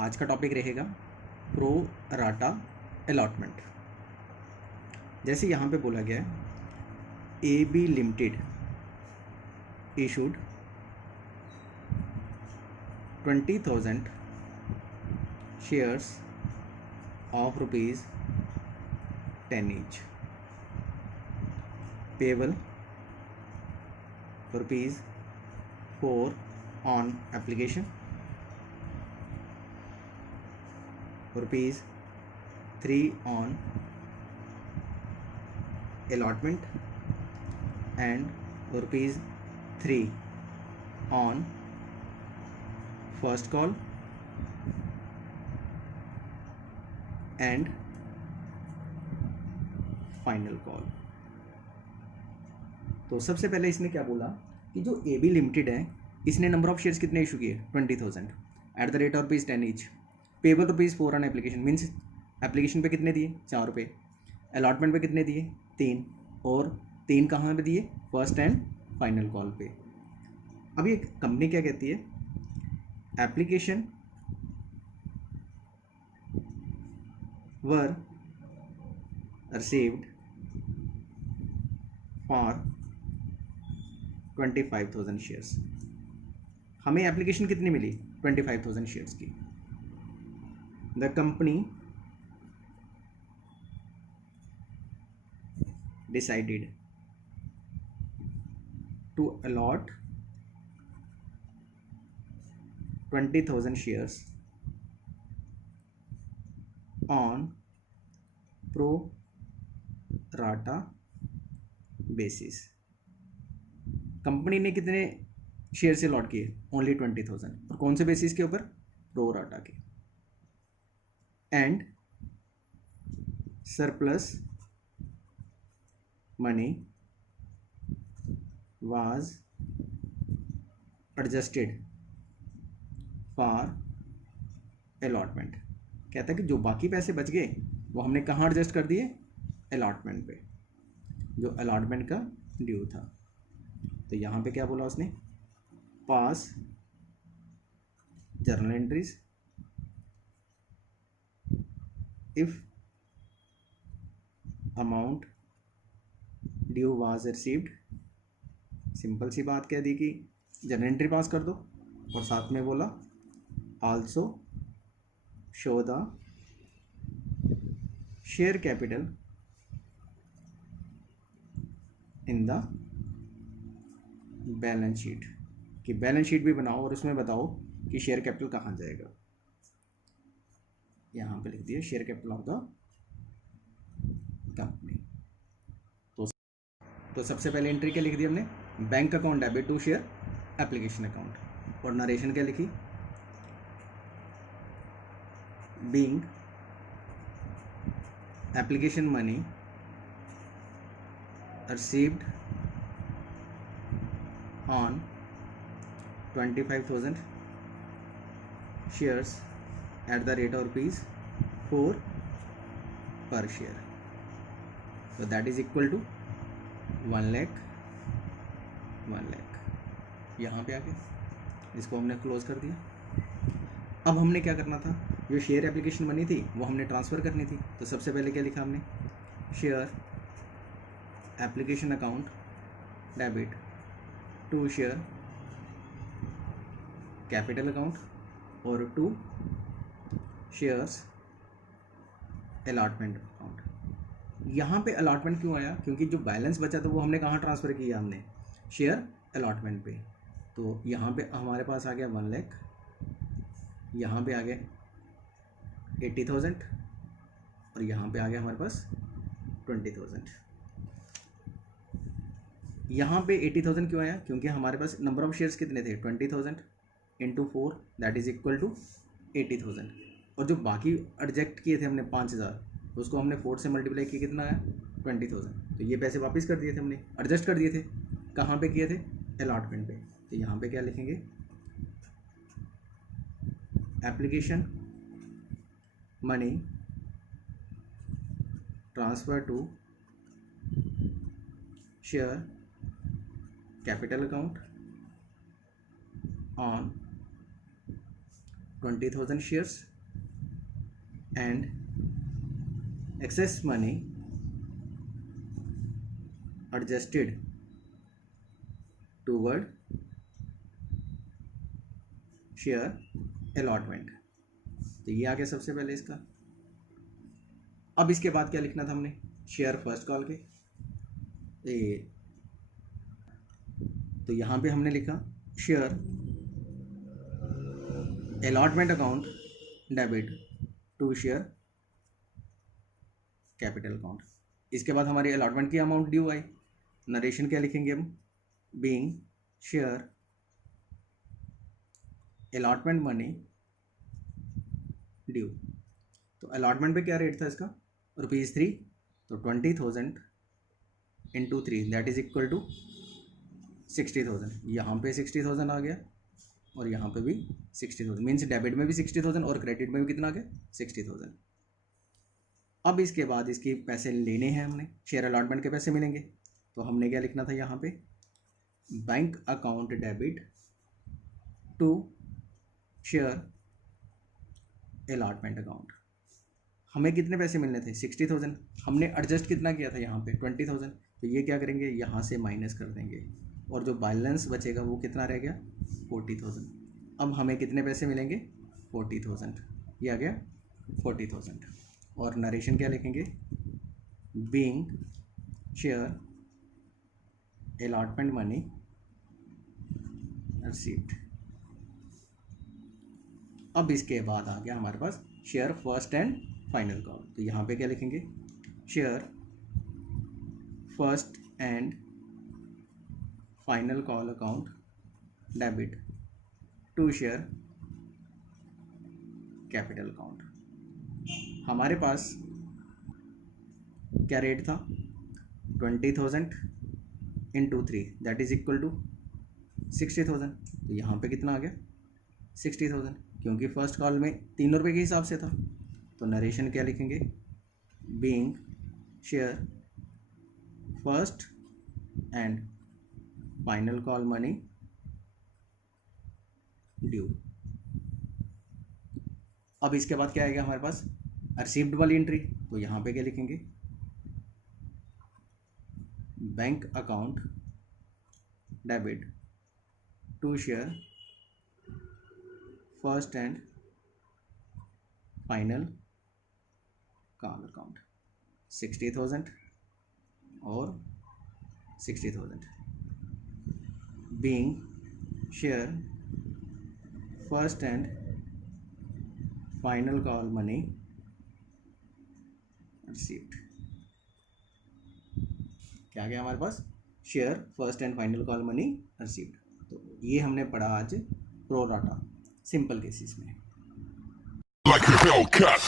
आज का टॉपिक रहेगा प्रो राटा अलॉटमेंट। जैसे यहाँ पे बोला गया है A B limited issued 20,000 shares of rupees 10 each, payable rupees 4 on application, rupees 3 on allotment, and rupees 3 on first call and final call. तो सबसे पहले इसने क्या बोला कि जो ए बी लिमिटेड है इसने नंबर ऑफ शेयर्स कितने इशू किए 20,000 at the rate of rupees 10 each, payable rupees 4 on application, means application पे कितने दिए 4 रुपये, अलॉटमेंट पे कितने दिए 3, और 3 कहाँ पे दिए फर्स्ट एंड फाइनल कॉल पे। अब ये कंपनी क्या कहती है, application were received for 25,000 shares. हमें एप्लीकेशन कितनी मिली 25,000 शेयर्स की। The company decided to allot 20,000 shares on pro rata basis. Company ने कितने शेयर से अलॉट किए ओनली 20,000, और कौन से बेसिस के ऊपर प्रो राटा के। And surplus money was adjusted for allotment. कहता है कि जो बाकी पैसे बच गए वो हमने कहाँ एडजस्ट कर दिए अलॉटमेंट पे, जो अलॉटमेंट का ड्यू था। तो यहाँ पे क्या बोला उसने, pass journal entries if amount due was received. Simple सी बात कह दी कि जर्नल एंट्री पास कर दो, और साथ में बोला also show the share capital in the balance sheet, कि बैलेंस शीट भी बनाओ और उसमें बताओ कि शेयर कैपिटल कहाँ जाएगा। यहाँ पे लिख दिया share capital of the company. तो सबसे पहले एंट्री क्या लिख दी हमने, bank account debit to share application account, और नरेशन क्या लिखी, being application money received on 25,000 shares at the rate of rupees 4 per share, so that is equal to 1 lakh। यहाँ पे आके इसको हमने क्लोज कर दिया। अब हमने क्या करना था, जो शेयर एप्लीकेशन मनी थी वो हमने ट्रांसफ़र करनी थी। तो सबसे पहले क्या लिखा हमने, share application account debit to share capital account, और टू शेयर्स अलॉटमेंट अकाउंट। यहाँ पे अलॉटमेंट क्यों आया, क्योंकि जो बैलेंस बचा था वो हमने कहाँ ट्रांसफ़र किया, हमने शेयर अलॉटमेंट पे। तो यहाँ पे हमारे पास आ गया 1 लाख, यहाँ पे आ गया 80,000, और यहाँ पे आ गया हमारे पास 20,000। यहाँ पे 80,000 क्यों आया, क्योंकि हमारे पास नंबर ऑफ शेयर्स कितने थे 20,000 into 4 that is equal to 80,000, और जो बाकी एडजस्ट किए थे हमने 5,000 उसको हमने 4 से मल्टीप्लाई किया, कितना आया 20,000। तो ये पैसे वापस कर दिए थे हमने, एडजस्ट कर दिए थे, कहाँ पे किए थे अलॉटमेंट पे। तो यहाँ पे क्या लिखेंगे, application money transfer to share capital account on 20,000 shares and excess money adjusted toward share allotment। तो ये आ गया सबसे पहले इसका। अब इसके बाद क्या लिखना था हमने, शेयर फर्स्ट कॉल के तो यहाँ पे हमने लिखा share allotment account debit to share capital account. इसके बाद हमारी अलॉटमेंट की अमाउंट ड्यू आई। नरेशन क्या लिखेंगे हम, being share allotment money due. तो अलॉटमेंट पे क्या रेट था इसका, ₹3, तो 20,000 into 3 that is equal to 60,000। यहाँ पे 60,000 आ गया और यहाँ पे भी 60,000, मीन्स डेबिट में भी 60,000 और क्रेडिट में भी कितना आ गया, 60,000। अब इसके बाद इसके पैसे लेने हैं हमने, शेयर अलॉटमेंट के पैसे मिलेंगे। तो हमने क्या लिखना था यहाँ पे, bank account debit to share allotment account. हमें कितने पैसे मिलने थे, 60,000। हमने एडजस्ट कितना किया था यहाँ पे, 20,000। तो ये क्या करेंगे, यहाँ से माइनस कर देंगे और जो बैलेंस बचेगा वो कितना रह गया, 40,000। अब हमें कितने पैसे मिलेंगे, 40,000। ये आ गया 40,000। और नरेशन क्या लिखेंगे, being share allotment money received. अब इसके बाद आ गया हमारे पास share first and final call. तो यहाँ पे क्या लिखेंगे, share first and final call account debit to share capital account. हमारे पास क्या रेट था, 20,000 into 3 that is equal to 60,000। तो यहाँ पे कितना आ गया, 60,000, क्योंकि फर्स्ट कॉल में 3 रुपये के हिसाब से था। तो नरेशन क्या लिखेंगे, being share first and final call money due. अब इसके बाद क्या आएगा हमारे पास, रिसीव्ड वाली एंट्री। तो यहाँ पे क्या लिखेंगे, bank account debit to share first and final call account, 60,000 और 60,000, being share first and final call money received. क्या गया हमारे पास, share first and final call money received. तो ये हमने पढ़ा आज प्रो राटा सिंपल केसेस में। Like a Hellcat.